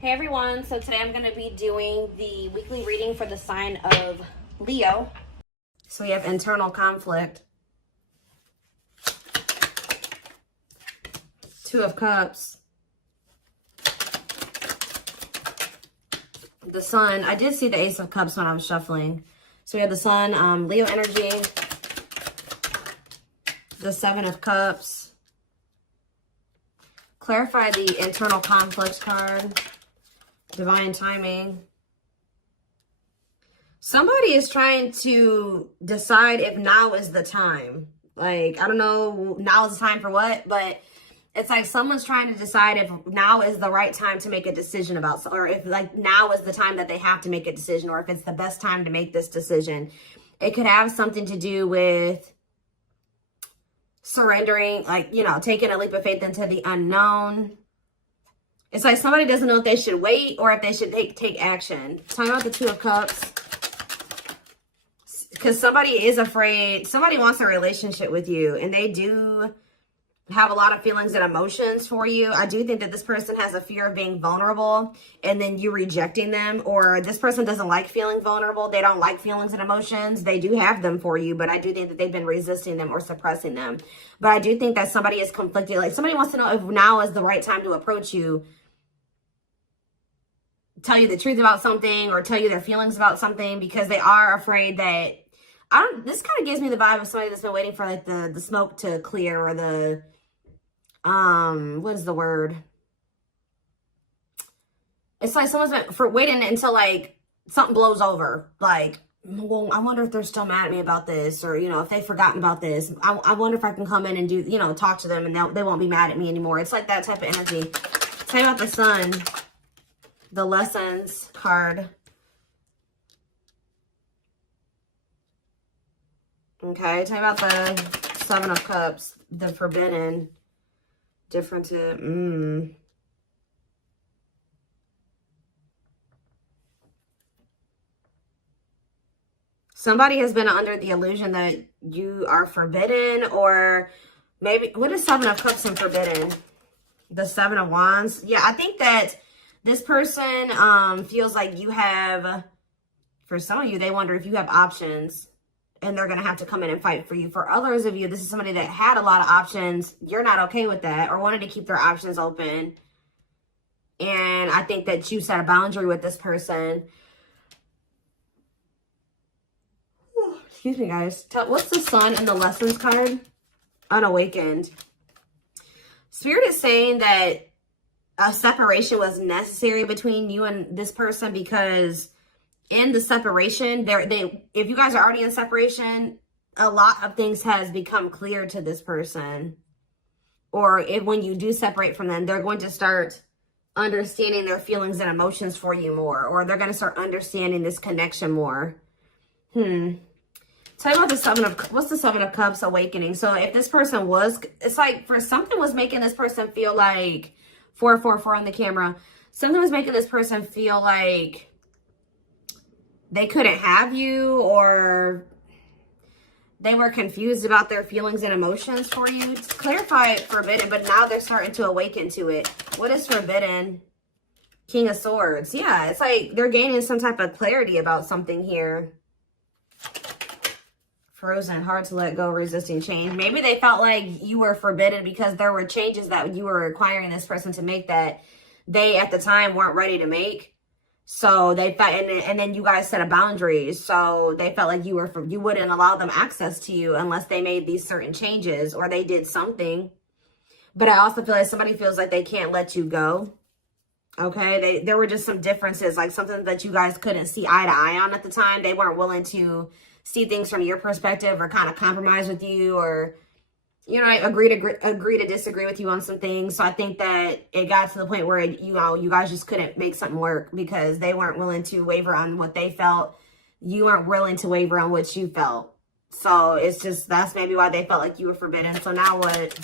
Hey everyone, so today I'm going to be doing the weekly reading for the sign of Leo. So we have internal conflict, Two of Cups, the Sun. I did see the Ace of Cups when I was shuffling. So we have the Sun, Leo energy, the Seven of Cups. Clarify the internal conflict card. Divine timing. Somebody is trying to decide if now is the time. Like, I don't know, now is the time for what, but it's like someone's trying to decide if now is the right time to make a decision about, or if like now is the time that they have to make a decision, or if it's the best time to make this decision. It could have something to do with surrendering, like, you know, taking a leap of faith into the unknown. It's like somebody doesn't know if they should wait or if they should take action. Talking about the Two of Cups. Because somebody is afraid. Somebody wants a relationship with you. And they do have a lot of feelings and emotions for you. I do think that this person has a fear of being vulnerable and then you rejecting them. Or this person doesn't like feeling vulnerable. They don't like feelings and emotions. They do have them for you. But I do think that they've been resisting them or suppressing them. But I do think that somebody is conflicted. Like somebody wants to know if now is the right time to approach you. Tell you the truth about something or tell you their feelings about something, because they are afraid that, this kind of gives me the vibe of somebody that's been waiting for like the smoke to clear, or the, what is the word? It's like someone's been waiting until like something blows over. Like, well, I wonder if they're still mad at me about this, or, you know, if they've forgotten about this. I wonder if I can come in and do, you know, talk to them and they won't be mad at me anymore. It's like that type of energy. Tell me about the Sun. The Lessons card. Okay, tell me about the Seven of Cups. The Forbidden. Different. Somebody has been under the illusion that you are forbidden, or maybe, what is Seven of Cups and Forbidden? The Seven of Wands. Yeah, I think that this person feels like you have, for some of you, they wonder if you have options and they're going to have to come in and fight for you. For others of you, this is somebody that had a lot of options. You're not okay with that, or wanted to keep their options open. And I think that you set a boundary with this person. Excuse me, guys. What's the Sun and the Lessons card? Unawakened. Spirit is saying that a separation was necessary between you and this person, because in the separation, if you guys are already in separation, a lot of things has become clear to this person. Or when you do separate from them, they're going to start understanding their feelings and emotions for you more, or they're going to start understanding this connection more. Tell me about the Seven of, what's the Seven of Cups awakening? So if this person was, it's like for something was making this person feel like, 444 on the camera. Something was making this person feel like they couldn't have you, or they were confused about their feelings and emotions for you. Clarify forbidden, but now they're starting to awaken to it. What is forbidden? King of Swords. Yeah, it's like they're gaining some type of clarity about something here. Frozen, hard to let go, resisting change. Maybe they felt like you were forbidden because there were changes that you were requiring this person to make that they at the time weren't ready to make. So they felt, and then you guys set a boundary. So they felt like you wouldn't allow them access to you unless they made these certain changes or they did something. But I also feel like somebody feels like they can't let you go. Okay, there were just some differences, like something that you guys couldn't see eye to eye on at the time. They weren't willing to see things from your perspective, or kind of compromise with you, or, you know, agree to disagree with you on some things. So I think that it got to the point where, you know, you guys just couldn't make something work because they weren't willing to waver on what they felt. You weren't willing to waver on what you felt. So it's just, that's maybe why they felt like you were forbidden. So now what?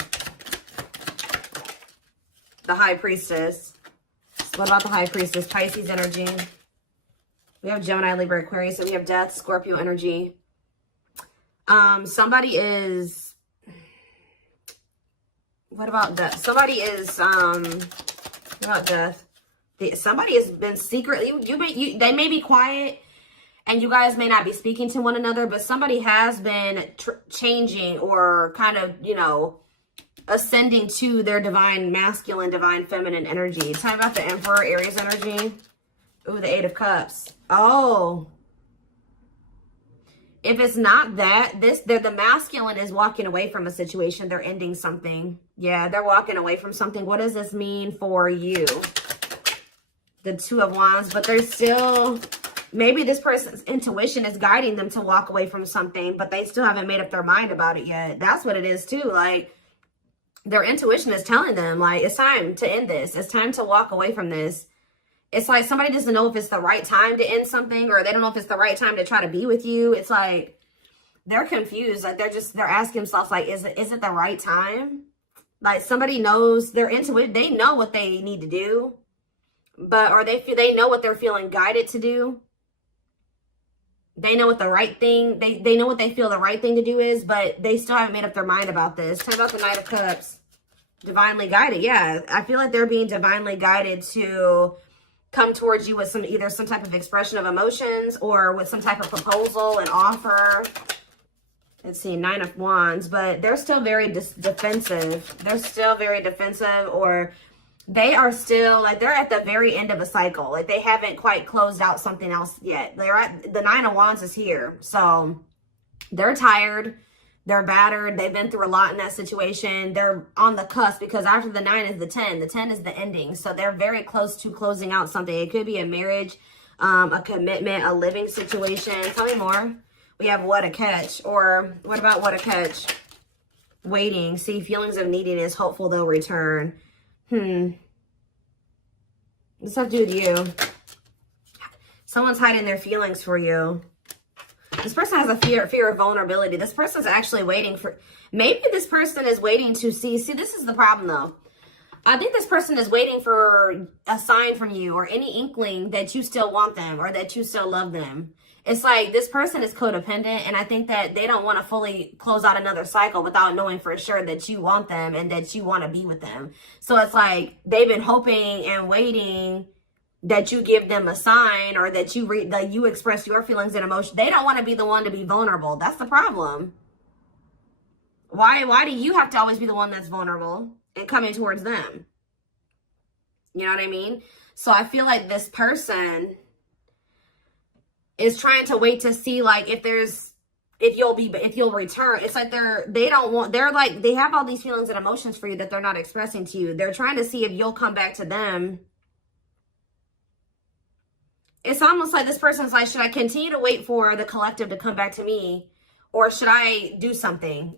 The High Priestess. What about the High Priestess? Pisces energy. We have Gemini, Libra, Aquarius, and we have Death, Scorpio energy. Somebody is, what about Death? Somebody is, what about Death? Somebody has been secretly, they may be quiet and you guys may not be speaking to one another, but somebody has been changing or kind of, you know, ascending to their divine masculine, divine feminine energy. Talking about the Emperor, Aries energy. Ooh, the Eight of Cups. Oh. If it's not that, the masculine is walking away from a situation. They're ending something. Yeah, they're walking away from something. What does this mean for you? The Two of Wands, but they're still, maybe this person's intuition is guiding them to walk away from something, but they still haven't made up their mind about it yet. That's what it is too. Like, their intuition is telling them, like, it's time to end this. It's time to walk away from this. It's like somebody doesn't know if it's the right time to end something, or they don't know if it's the right time to try to be with you. It's like they're confused. Like they're asking themselves, like, is it the right time? Like somebody knows, they're into it. They know what they need to do, but they know what they're feeling guided to do. They know what the right thing, they know what they feel the right thing to do is, but they still haven't made up their mind about this. Talk about the Knight of Cups. Divinely guided. Yeah, I feel like they're being divinely guided to come towards you with either some type of expression of emotions or with some type of proposal and offer. Let's see, Nine of Wands, but they're still very defensive. They're still very defensive, or they are still like they're at the very end of a cycle. Like they haven't quite closed out something else yet. They're at the Nine of Wands is here. So they're tired. They're battered. They've been through a lot in that situation. They're on the cusp because after the 9 is the 10. The 10 is the ending. So they're very close to closing out something. It could be a marriage, a commitment, a living situation. Tell me more. We have What a Catch. Or what about What a Catch? Waiting. See, feelings of neediness. Hopeful they'll return. What's that to do with you? Someone's hiding their feelings for you. This person has a fear of vulnerability. This person's actually waiting for, maybe this person is waiting to see this is the problem though. I think this person is waiting for a sign from you or any inkling that you still want them or that you still love them. It's like this person is codependent, and I think that they don't want to fully close out another cycle without knowing for sure that you want them and that you want to be with them. So it's like they've been hoping and waiting that you give them a sign or that you express your feelings and emotions. They don't want to be the one to be vulnerable. That's the problem. Why do you have to always be the one that's vulnerable and coming towards them? You know what I mean? So I feel like this person is trying to wait to see like if you'll return. It's like they have all these feelings and emotions for you that they're not expressing to you. They're trying to see if you'll come back to them. It's almost like this person's like, should I continue to wait for the collective to come back to me, or should I do something?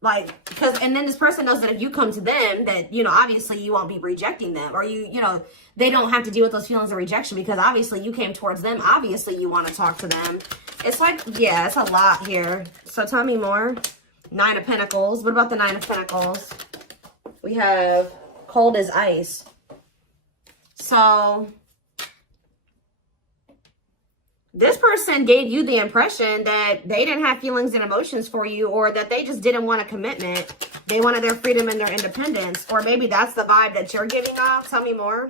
Like, and then this person knows that if you come to them, that, you know, obviously you won't be rejecting them, or you know, they don't have to deal with those feelings of rejection because obviously you came towards them. Obviously you want to talk to them. It's like, yeah, it's a lot here. So tell me more. Nine of Pentacles. What about the Nine of Pentacles? We have cold as ice. So this person gave you the impression that they didn't have feelings and emotions for you, or that they just didn't want a commitment. They wanted their freedom and their independence. Or maybe that's the vibe that you're giving off. Tell me more.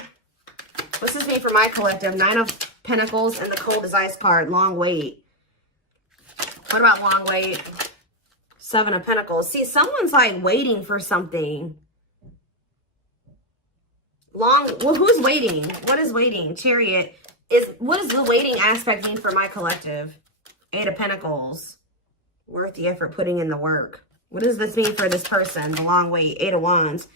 What's this mean for my collective? Nine of Pentacles and the cold as ice card. Long wait. What about long wait? Seven of Pentacles. See, someone's like waiting for something. Well, who's waiting? What is waiting? Chariot. What does the waiting aspect mean for my collective? Eight of Pentacles. Worth the effort, putting in the work. What does this mean for this person? The long wait. Eight of Wands.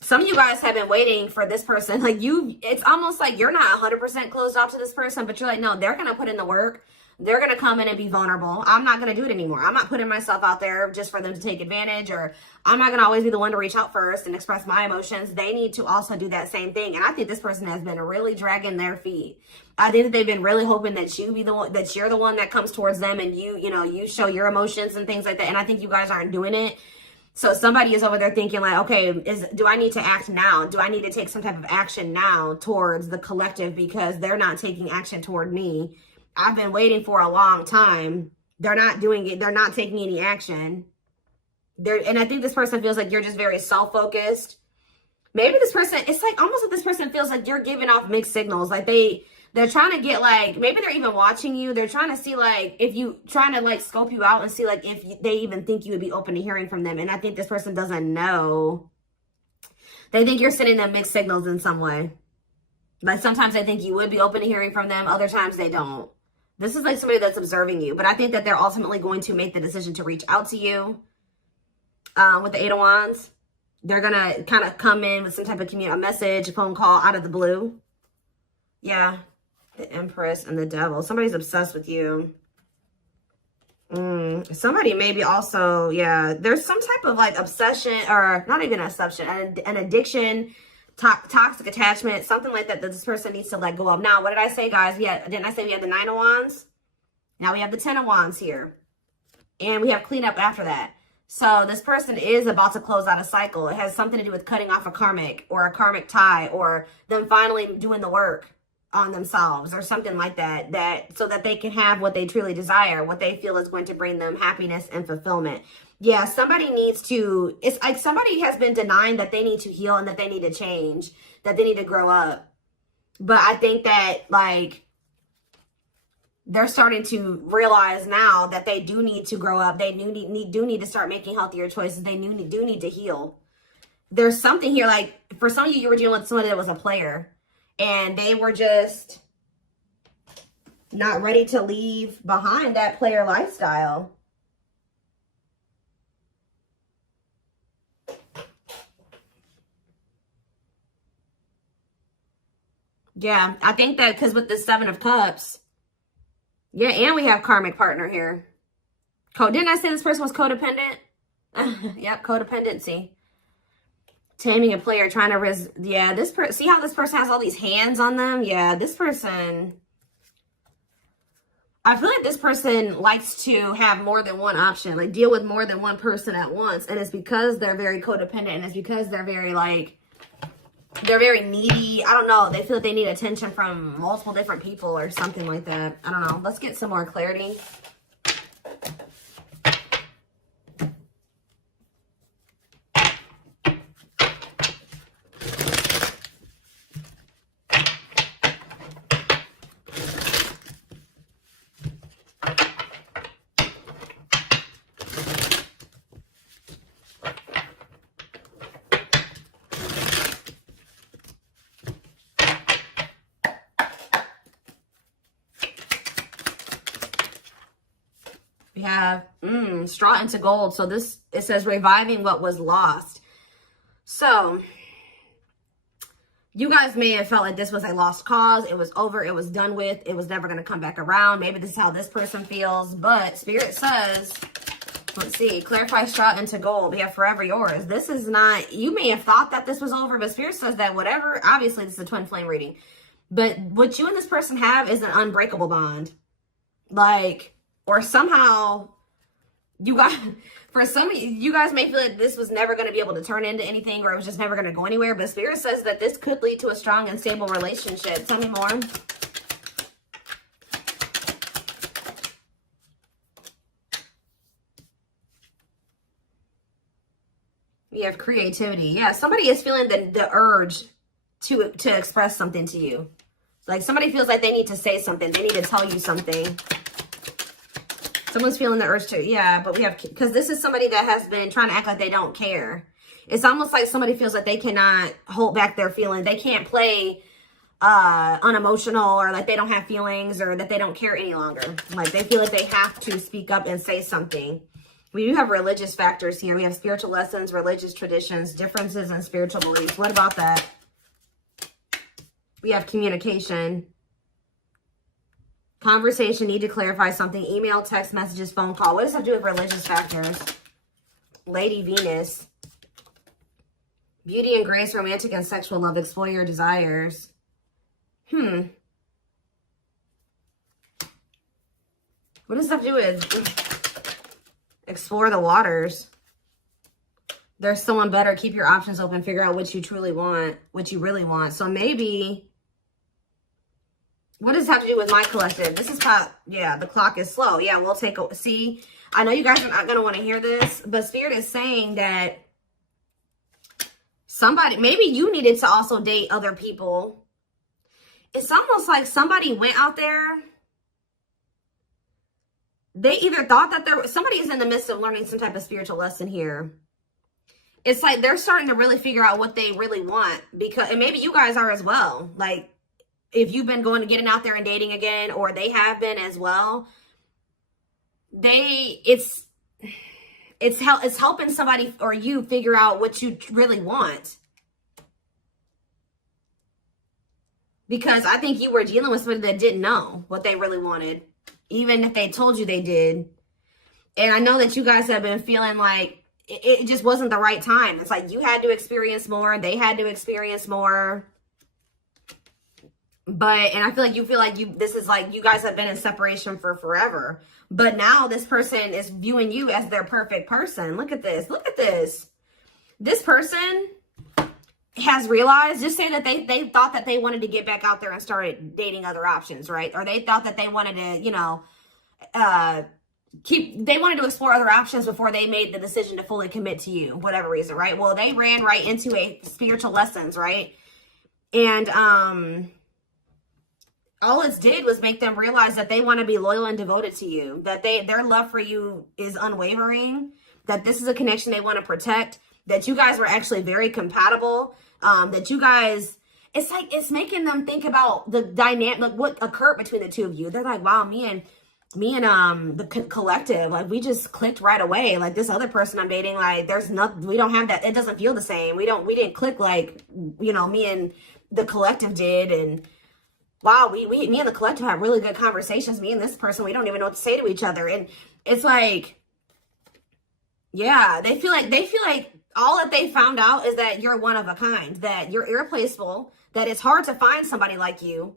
Some of you guys have been waiting for this person. Like it's almost like you're not 100% closed off to this person, but you're like, no, they're going to put in the work. They're going to come in and be vulnerable. I'm not going to do it anymore. I'm not putting myself out there just for them to take advantage, or I'm not going to always be the one to reach out first and express my emotions. They need to also do that same thing. And I think this person has been really dragging their feet. I think that they've been really hoping that you're the one that comes towards them and you show your emotions and things like that. And I think you guys aren't doing it. So somebody is over there thinking like, okay, do I need to act now? Do I need to take some type of action now towards the collective because they're not taking action toward me? I've been waiting for a long time. They're not doing it. They're not taking any action. And I think this person feels like you're just very self-focused. Maybe this person, it's like almost like this person feels like you're giving off mixed signals. Like they're trying to get like, maybe they're even watching you. They're trying to see like, if you, trying to like scope you out and see like if they even think you would be open to hearing from them. And I think this person doesn't know. They think you're sending them mixed signals in some way. Like sometimes they think you would be open to hearing from them. Other times they don't. This is like somebody that's observing you. But I think that they're ultimately going to make the decision to reach out to you. With the Eight of Wands. They're going to kind of come in with some type of a message, a phone call out of the blue. Yeah. The Empress and the Devil. Somebody's obsessed with you. Somebody maybe also, yeah. There's some type of like obsession, or not even obsession, an addiction, toxic attachment, something like that this person needs to let go of. Now, what did I say, guys? Didn't I say we had the Nine of Wands? Now we have the Ten of Wands here. And we have cleanup after that. So this person is about to close out a cycle. It has something to do with cutting off a karmic or a karmic tie, or them finally doing the work on themselves or something like that, so that they can have what they truly desire, what they feel is going to bring them happiness and fulfillment. Yeah, somebody needs to, it's like somebody has been denying that they need to heal and that they need to change, that they need to grow up. But I think that like, they're starting to realize now that they do need to grow up. They do need to start making healthier choices. They do need to heal. There's something here, like for some of you, you were dealing with somebody that was a player and they were just not ready to leave behind that player lifestyle. Yeah, I think that because with the Seven of Cups, yeah, and we have karmic partner here. Didn't I say this person was codependent? Yep, codependency. Taming a player, trying to yeah, this person, see how this person has all these hands on them? Yeah, this person, I feel like this person likes to have more than one option, like deal with more than one person at once. And it's because they're very codependent, and it's because they're very like, they're very needy. I don't know. They feel like they need attention from multiple different people or something like that. I don't know. Let's get some more clarity. We have straw into gold. So this, it says reviving what was lost. So you guys may have felt like this was a lost cause. It was over. It was done with. It was never going to come back around. Maybe this is how this person feels. But Spirit says, let's see, clarify straw into gold. We have forever yours. This is not, you may have thought that this was over, but Spirit says that whatever, obviously this is a twin flame reading. But what you and this person have is an unbreakable bond. Like, or somehow you guys, for some of you guys may feel like this was never going to be able to turn into anything, or it was just never going to go anywhere. But Spirit says that this could lead to a strong and stable relationship. Tell me more. We have creativity. Yeah, somebody is feeling the urge to express something to you. Like somebody feels like they need to say something. They need to tell you something. Someone's feeling the urge to, yeah, but we have, because this is somebody that has been trying to act like they don't care. It's almost like somebody feels like they cannot hold back their feelings. They can't play unemotional, or like they don't have feelings, or that they don't care any longer. Like they feel like they have to speak up and say something. We do have religious factors here. We have spiritual lessons, religious traditions, differences in spiritual beliefs. What about that? We have communication. Conversation, need to clarify something. Email, text messages, phone call. What does that do with religious factors? Lady Venus. Beauty and grace, romantic and sexual love. Explore your desires. What does that do with explore the waters? There's someone better. Keep your options open. Figure out what you truly want, what you really want. So maybe, what does this have to do with my collective? This is how, yeah, the clock is slow. Yeah, we'll take a, see, I know you guys are not going to want to hear this, but Spirit is saying that Somebody, maybe you needed to also date other people. It's almost like somebody went out there. They either thought that somebody is in the midst of learning some type of spiritual lesson here. It's like they're starting to really figure out what they really want, because, and maybe you guys are as well. Like, if you've been getting out there and dating again, or they have been as well, it's helping somebody or you figure out what you really want. Because I think you were dealing with somebody that didn't know what they really wanted, even if they told you they did. And I know that you guys have been feeling like it just wasn't the right time. It's like you had to experience more, they had to experience more. And I feel like this is like you guys have been in separation for forever. But now this person is viewing you as their perfect person. Look at this. Look at this. This person has realized, just say that they thought that they wanted to get back out there and started dating other options, right? Or they thought that they wanted to, you know, they wanted to explore other options before they made the decision to fully commit to you, whatever reason, right? Well, they ran right into a spiritual lessons, right? And all it did was make them realize that they want to be loyal and devoted to you, that their love for you is unwavering, that this is a connection they want to protect, that you guys were actually very compatible, that you guys, it's like, it's making them think about the dynamic, like what occurred between the two of you. They're like, wow, me and the collective, like, we just clicked right away. Like, this other person I'm dating, like, there's nothing, we don't have that, it doesn't feel the same. We didn't click like, you know, me and the collective did. And wow, me and the collective have really good conversations. Me and this person, we don't even know what to say to each other. And it's like, yeah, they feel like all that they found out is that you're one of a kind, that you're irreplaceable, that it's hard to find somebody like you.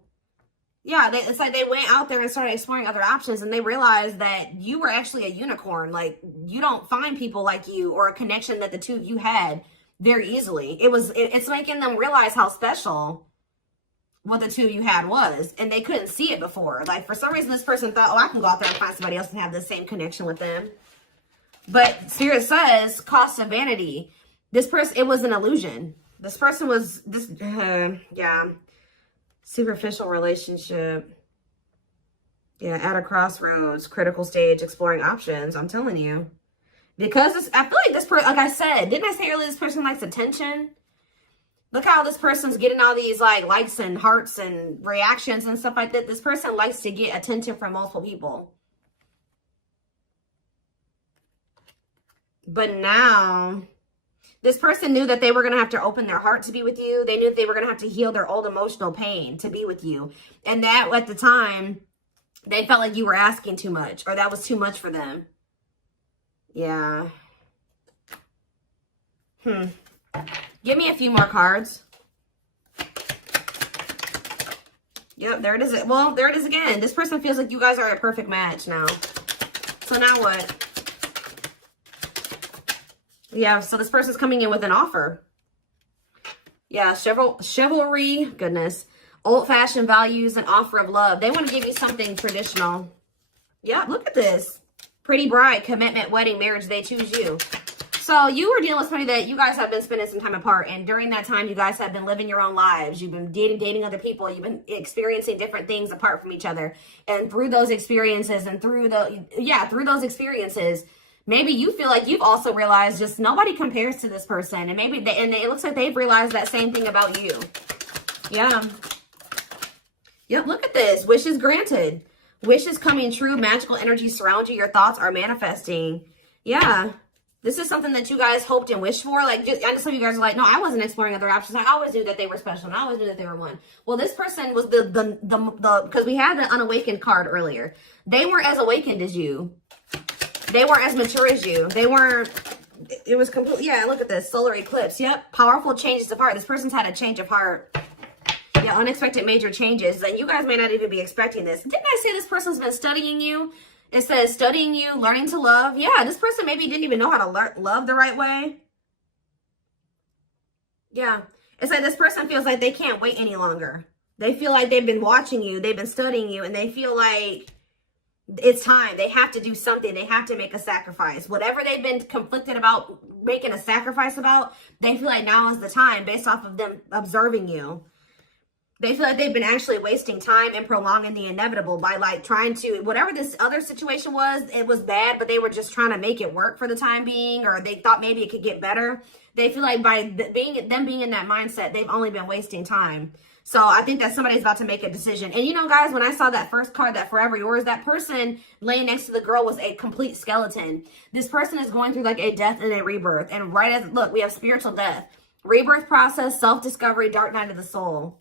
Yeah, it's like they went out there and started exploring other options, and they realized that you were actually a unicorn. Like, you don't find people like you or a connection that the two of you had very easily. It's making them realize how special what the two of you had was, and they couldn't see it before. Like, for some reason, this person thought, oh, I can go out there and find somebody else and have the same connection with them. But Spirit says, cost of vanity. This person, it was an illusion. This person was, yeah, superficial relationship. Yeah, at a crossroads, critical stage, exploring options. I'm telling you. Because I feel like this person, like I said, didn't I say earlier, this person likes attention? Look how this person's getting all these like likes and hearts and reactions and stuff like that. This person likes to get attention from multiple people. But now, this person knew that they were going to have to open their heart to be with you. They knew that they were going to have to heal their old emotional pain to be with you. And that, at the time, they felt like you were asking too much, or that was too much for them. Yeah. Give me a few more cards. Yep, there it is. Well, there it is again. This person feels like you guys are a perfect match now. So now what? Yeah, so this person's coming in with an offer. Yeah, chivalry, goodness. Old-fashioned values and offer of love. They want to give you something traditional. Yeah, look at this. Pretty bride, commitment, wedding, marriage, they choose you. So you were dealing with somebody that you guys have been spending some time apart. And during that time, you guys have been living your own lives. You've been dating other people. You've been experiencing different things apart from each other. And through those experiences and through those experiences, maybe you feel like you've also realized just nobody compares to this person. And maybe it looks like they've realized that same thing about you. Yeah. Yep, look at this. Wishes granted. Wishes coming true. Magical energy surround you. Your thoughts are manifesting. Yeah. This is something that you guys hoped and wished for. Like, I know some of you guys are like, no, I wasn't exploring other options. I always knew that they were special, and I always knew that they were one. Well, this person was because we had the unawakened card earlier. They weren't as awakened as you. They weren't as mature as you. They weren't, it was complete. Yeah, look at this. Solar eclipse. Yep. Powerful changes of heart. This person's had a change of heart. Yeah, unexpected major changes. And you guys may not even be expecting this. Didn't I say this person's been studying you? It says studying you, learning to love. Yeah, this person maybe didn't even know how to love the right way. Yeah. It's like this person feels like they can't wait any longer. They feel like they've been watching you. They've been studying you. And they feel like It's time. They have to do something. They have to make a sacrifice. Whatever they've been conflicted about making a sacrifice about, they feel like now is the time based off of them observing you. They feel like they've been actually wasting time and prolonging the inevitable by like trying to, whatever this other situation was, it was bad, but they were just trying to make it work for the time being, or they thought maybe it could get better. They feel like by being in that mindset, they've only been wasting time. So I think that somebody's about to make a decision. And you know, guys, when I saw that first card, that Forever Yours, that person laying next to the girl was a complete skeleton. This person is going through like a death and a rebirth. And right as, look, we have spiritual death, rebirth process, self-discovery, dark night of the soul.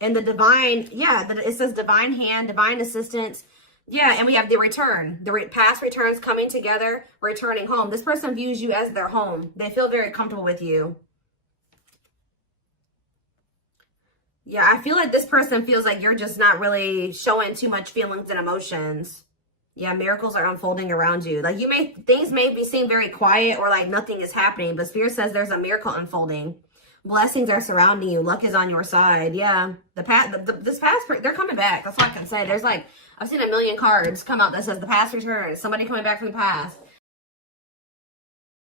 And the divine, yeah, it says divine hand, divine assistance. Yeah, and we have the return. The past returns coming together, returning home. This person views you as their home. They feel very comfortable with you. Yeah, I feel like this person feels like you're just not really showing too much feelings and emotions. Yeah, miracles are unfolding around you. Like things may seem very quiet or like nothing is happening, but Spirit says there's a miracle unfolding. Blessings are surrounding you. Luck is on your side. Yeah. This past, they're coming back. That's all I can say. There's like, I've seen a million cards come out that says the past returns. Somebody coming back from the past.